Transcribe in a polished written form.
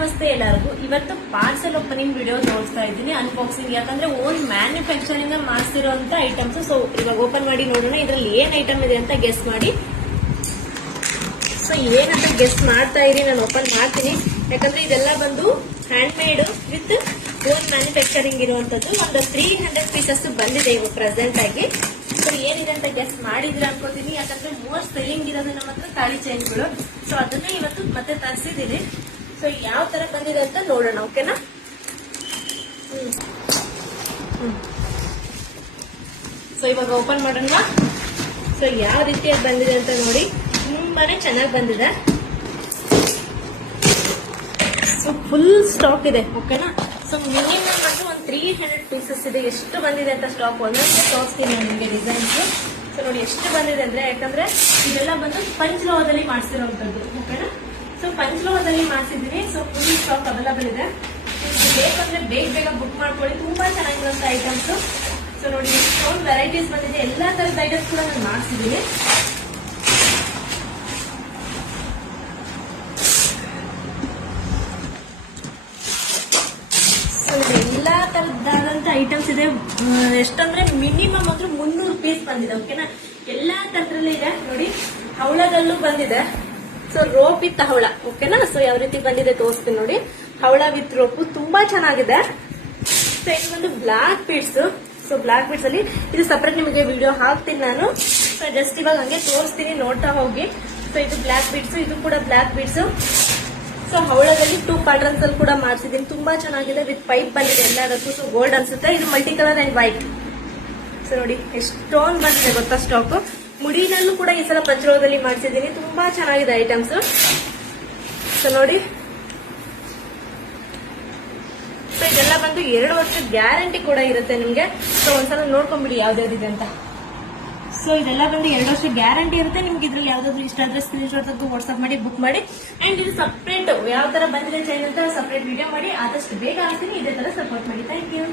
ನಮಸ್ತೆ ಎಲ್ಲರಿಗೂ. ಇವತ್ತು ಪಾರ್ಸೆಲ್ ಓಪನಿಂಗ್ ವಿಡಿಯೋ ತೋರಿಸ್ತಾ ಇದ್ದೀನಿ, ಅನ್ಬಾಕ್ಸಿಂಗ್. ಯಾಕಂದ್ರೆ ಓನ್ ಮ್ಯಾನುಫ್ಯಾಕ್ಚರಿಂಗ್ ಮಾಡಿಸಿರುವಂತ ಐಟಮ್ಸ್. ಸೊ ಇವಾಗ ಓಪನ್ ಮಾಡಿ ನೋಡೋಣ ಇದ್ರಲ್ಲಿ ಏನ್ ಐಟಮ್ ಇದೆ ಅಂತ ಗೆಸ್ ಮಾಡಿ. ಸೊ ಏನಂತ ಗೆಸ್ ಮಾಡ್ತಾ ಇರಿ, ನಾನು ಓಪನ್ ಮಾಡ್ತೀನಿ. ಯಾಕಂದ್ರೆ ಇದೆಲ್ಲ ಬಂದು hand made with own manufacturing ಇರುವಂತದ್ದು. ಒಂದು 300 ಪೀಸಸ್ ಬಂದಿದೆ ಇವಾಗ ಪ್ರೆಸೆಂಟ್ ಆಗಿ. ಸೊ ಏನಿದೆ ಅಂತ ಗೆಸ್ ಮಾಡಿದ್ರೆ ಅನ್ಕೋತೀನಿ. ಯಾಕಂದ್ರೆ ಮೋಸ್ಟ್ ಸೆಲ್ಲಿಂಗ್ ಇರೋದು ನಮ್ಮ ಹತ್ರ ತಾಳಿ ಚೈನ್ಗಳು. ಸೊ ಅದನ್ನ ಇವತ್ತು ಮತ್ತೆ ತರಿಸಿದೀನಿ. ಸೊ ಯಾವ ತರ ಬಂದಿದೆ ಅಂತ ನೋಡೋಣ, ಓಕೆನಾ? ಸೊ ಇವಾಗ ಓಪನ್ ಮಾಡೋಣ. ಸೊ ಯಾವ ರೀತಿಯಾಗಿ ಬಂದಿದೆ ಅಂತ ನೋಡಿ, ತುಂಬಾನೇ ಚೆನ್ನಾಗಿ ಬಂದಿದೆ. ಸೊ ಫುಲ್ ಸ್ಟಾಕ್ ಇದೆ, ಓಕೆನಾ? ಸೊ ಮಿನಿಮಮ್ ಅಂದ್ರೆ ಒಂದು 300 ಪೀಸಸ್ ಇದೆ. ಎಷ್ಟು ಬಂದಿದೆ ಅಂತ ಸ್ಟಾಕ್ ಒಂದೊಂದೇ ತೋರಿಸ್ತೀನಿ ನಿಮಗೆ ಡಿಸೈನ್ಸ್. ಸೊ ನೋಡಿ ಎಷ್ಟು ಬಂದಿದೆ ಅಂದ್ರೆ, ಯಾಕಂದ್ರೆ ಇದೆಲ್ಲ ಬಂದು ಪಂಚಲೋಹದಲ್ಲಿ ಮಾಡಿಸಿರುವಂತದ್ದು, ಓಕೆನಾ? ಸೊ ಪಂಚಲೋಹದಲ್ಲಿ ಮಾಡಿಸಿದೀನಿ. ಸೊ ಫುಲ್ ಸ್ಟಾಕ್ ಅವೈಲಬಲ್ ಇದೆ. ಬೇಕಂದ್ರೆ ಬೇಗ ಬುಕ್ ಮಾಡ್ಕೊಳ್ಳಿ, ತುಂಬಾ ಚೆನ್ನಾಗಿರುವಂತ ಐಟಮ್ಸ್. ಸೊ ನೋಡಿ ಎಷ್ಟೊಂದು ವೆರೈಟೀಸ್ ಬಂದಿದೆ. ಎಲ್ಲಾ ತರದ ಐಟಮ್ಸ್ ಕೂಡ ನಾನು ಮಾಡಿಸಿದೀನಿ. ಎಲ್ಲಾ ತರದಾದಂತ ಐಟಮ್ಸ್ ಇದೆ. ಎಷ್ಟಂದ್ರೆ ಮಿನಿಮಮ್ ಅಂದ್ರೆ 300 ಪೀಸ್ ಬಂದಿದೆ, ಓಕೆನಾ? ಎಲ್ಲಾ ತರದ್ರಲ್ಲೂ ಇದೆ ನೋಡಿ. ಹವಳದಲ್ಲೂ ಬಂದಿದೆ. ಸೊ ರೋಪ್ ವಿತ್ ಹವಳ, ಓಕೆನಾ? ಸೊ ಯಾವ ರೀತಿ ಬಂದಿದೆ ತೋರಿಸ್ತೀನಿ ನೋಡಿ. ಹವಳ ವಿತ್ ರೋಪು ತುಂಬಾ ಚೆನ್ನಾಗಿದೆ. ಸೊ ಇದು ಒಂದು black beads. So black beads ಅಲ್ಲಿ ಇದು ಸಪರೇಟ್ ನಿಮಗೆ ವಿಡಿಯೋ ಹಾಕ್ತೀನಿ ನಾನು. ಸೊ ಜಸ್ಟ್ ಇವಾಗ ಹಂಗೆ ತೋರಿಸ್ತೀನಿ, ನೋಡ್ತಾ ಹೋಗಿ. ಸೊ ಇದು ಬ್ಲಾಕ್ ಬೀಡ್ಸ್, ಇದು ಕೂಡ ಬ್ಲಾಕ್ ಬೀಡ್ಸ್. ಸೊ ಹವಳದಲ್ಲಿ 2 ಪ್ಯಾಟರ್ನ್ಸ್ ಅಲ್ಲಿ ಕೂಡ ಮಾಡಿಸಿದೀನಿ. ತುಂಬಾ ಚೆನ್ನಾಗಿದೆ. ವಿತ್ ಪೈಪ್ ಬಂದಿದೆ ಎಲ್ಲದಕ್ಕೂ. ಸೊ ಗೋಲ್ಡ್ ಅನ್ಸುತ್ತೆ. ಇದು multi colour and white. So ನೋಡಿ ಎಷ್ಟೊಂದು ಬಂದಿದೆ ಗೊತ್ತಾ ಸ್ಟಾಕ್. ಮುಡಿನಲ್ಲೂ ಕೂಡ ಈ ಸಲ ಪಂಚಲೋಹದಲ್ಲಿ ಮಾಡಿಸಿದೀನಿ. ತುಂಬಾ ಚೆನ್ನಾಗಿದೆ ಐಟಮ್ಸ್. ಸೊ ನೋಡಿ, ಸೊ ಇದೆಲ್ಲ ಬಂದು 2 ವರ್ಷದ ಗ್ಯಾರಂಟಿ ಕೂಡ ಇರುತ್ತೆ ನಿಮ್ಗೆ. ಸೊ ಒಂದ್ಸಲ ನೋಡ್ಕೊಂಡ್ಬಿಡಿ ಯಾವ್ದಾವ್ದಿದೆ ಅಂತ. ಸೊ ಇದೆಲ್ಲ ಬಂದು 2 ವರ್ಷ ಗ್ಯಾರಂಟಿ ಇರುತ್ತೆ. ನಿಮ್ಗೆ ಇದ್ರಲ್ಲಿ ಯಾವ್ದಾದ್ರು ಇಷ್ಟ ಆದ್ರೆ ಸ್ಕ್ರೀನ್ಶಾಟ್ ತೆಗೆದು ವಾಟ್ಸ್ಆಪ್ ಮಾಡಿ ಬುಕ್ ಮಾಡಿ. ಅಂಡ್ ಇದು ಸಪರೇಟ್ ಯಾವ ತರ ಬಂದಿದೆ ಚೈನ್ ಅಂತ ಸಪರೇಟ್ ವಿಡಿಯೋ ಮಾಡಿ ಆದಷ್ಟು ಬೇಗ ಆಗ್ತೀನಿ. ಇದೇ ತರ ಸಪೋರ್ಟ್ ಮಾಡಿ. Thank you.